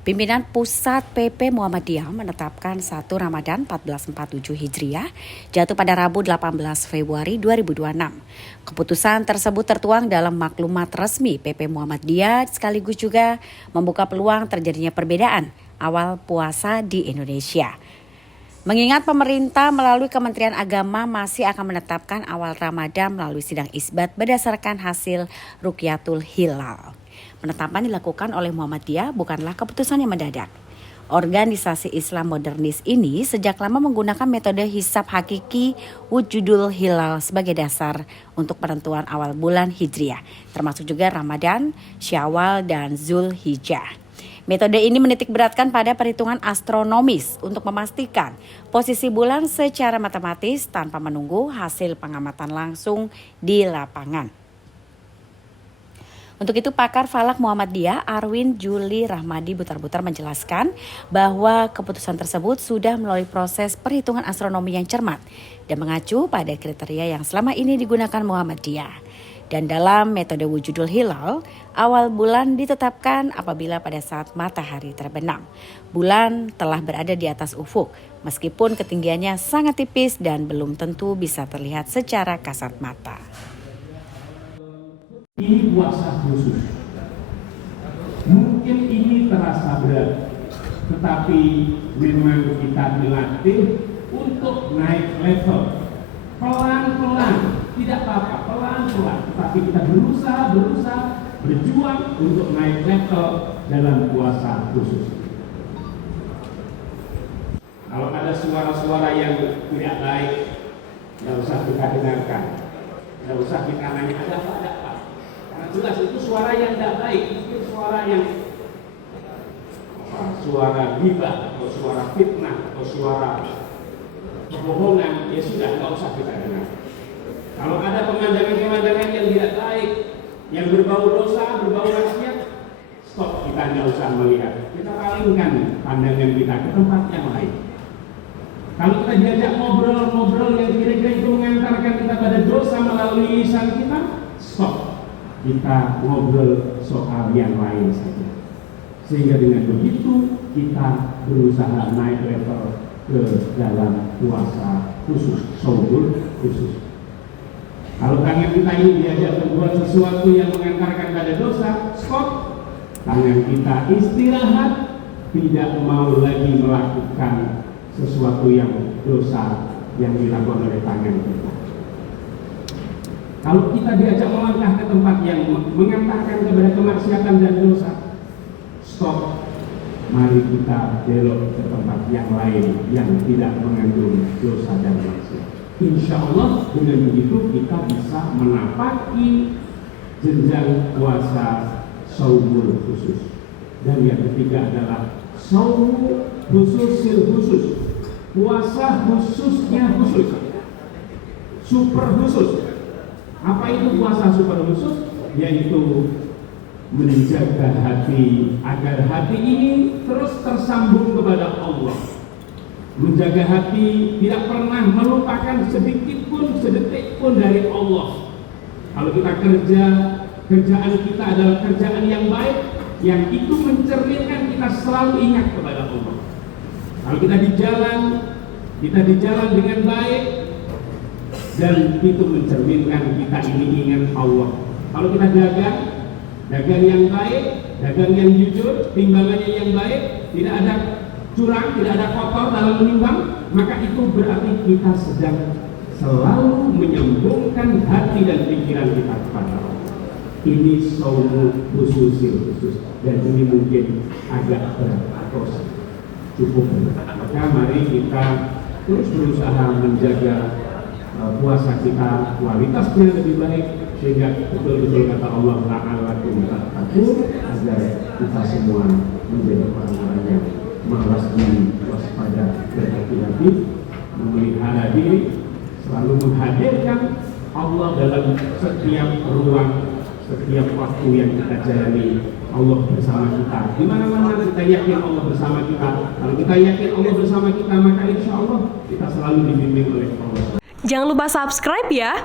Pimpinan Pusat PP Muhammadiyah menetapkan 1 Ramadan 1447 Hijriah jatuh pada Rabu 18 Februari 2026. Keputusan tersebut tertuang dalam maklumat resmi PP Muhammadiyah sekaligus juga membuka peluang terjadinya perbedaan awal puasa di Indonesia. Mengingat pemerintah melalui Kementerian Agama masih akan menetapkan awal Ramadan melalui sidang isbat berdasarkan hasil Rukyatul Hilal. Penetapan dilakukan oleh Muhammadiyah bukanlah keputusan yang mendadak. Organisasi Islam modernis ini sejak lama menggunakan metode hisab hakiki wujudul hilal sebagai dasar untuk penentuan awal bulan Hijriah, termasuk juga Ramadan, Syawal, dan Zulhijjah. Metode ini menitikberatkan pada perhitungan astronomis untuk memastikan posisi bulan secara matematis tanpa menunggu hasil pengamatan langsung di lapangan. Untuk itu pakar Falak Muhammadiyah Arwin Juli Rahmadi Butar-Butar menjelaskan bahwa keputusan tersebut sudah melalui proses perhitungan astronomi yang cermat dan mengacu pada kriteria yang selama ini digunakan Muhammadiyah. Dan dalam metode wujudul hilal, awal bulan ditetapkan apabila pada saat matahari terbenam. Bulan telah berada di atas ufuk, meskipun ketinggiannya sangat tipis dan belum tentu bisa terlihat secara kasat mata. Ini puasa khusus. Mungkin ini terasa berat, tetapi memang kita dilatih untuk naik level. Pelan-pelan, tidak apa-apa, pelan-pelan. Tetapi kita berusaha, berjuang untuk naik level dalam puasa khusus. Kalau ada suara-suara yang tidak baik, tidak usah kita dengarkan. Tidak usah kita nanya ada apa. Jelas itu suara yang tidak baik, itu suara yang suara ghibah atau suara fitnah atau suara kebohongan, ya sudah nggak usah kita dengar. Kalau ada pemandangan-pemandangan yang tidak baik, yang berbau dosa, berbau maksiat, stop, kita nggak usah melihat. Kita palingkan pandangan kita ke tempat yang lain. Kalau kita diajak ngobrol-ngobrol yang kira-kira itu mengantarkan kita pada dosa melalui lisan kita, stop. Kita ngobrol soal yang lain saja. Sehingga dengan begitu kita berusaha naik level ke dalam puasa khusus, shaul khusus. Kalau tangan kita ini diajak berbuat sesuatu yang mengantarkan pada dosa, stop. Tangan kita istirahat, tidak mau lagi melakukan sesuatu yang dosa yang dilakukan oleh tangan kita. Kalau kita diajak melangkah ke tempat yang mengantarkan kepada kemaksiatan dan dosa, stop. Mari kita belok ke tempat yang lain yang tidak mengandung dosa dan maksiat. Insya Allah dengan begitu kita bisa menapaki jenjang puasa shaul khusus. Dan yang ketiga adalah shaul khusus, puasa khususnya khusus, super khusus. Apa itu puasa super khusus? Yaitu menjaga hati agar hati ini terus tersambung kepada Allah. Menjaga hati tidak pernah melupakan sedikit pun, sedetik pun dari Allah. Kalau kita kerjaan kita adalah kerjaan yang baik, yang itu mencerminkan kita selalu ingat kepada Allah. Kalau kita di jalan dengan baik, dan itu mencerminkan kita ini ingat Allah. Kalau kita dagang yang baik, dagang yang jujur, timbangannya yang baik, tidak ada curang, tidak ada kotor dalam menimbang, maka itu berarti kita sedang selalu menyambungkan hati dan pikiran kita kepada Allah. Ini shaul khusus, dan ini mungkin agak berat atau cukup berat. Maka mari kita terus berusaha menjaga puasa kita kualitasnya lebih baik, sehingga betul-betul kata Allah la'allakum tattaqun, agar kita semua menjadi orang-orang yang mawas diri, waspada, berhati-hati, memelihara diri, selalu menghadirkan Allah dalam setiap ruang, setiap waktu yang kita jalani. Allah bersama kita. Di mana-mana kita yakin Allah bersama kita. Kalau kita yakin Allah bersama kita, maka insya Allah kita selalu dibimbing oleh Allah. Jangan lupa subscribe ya.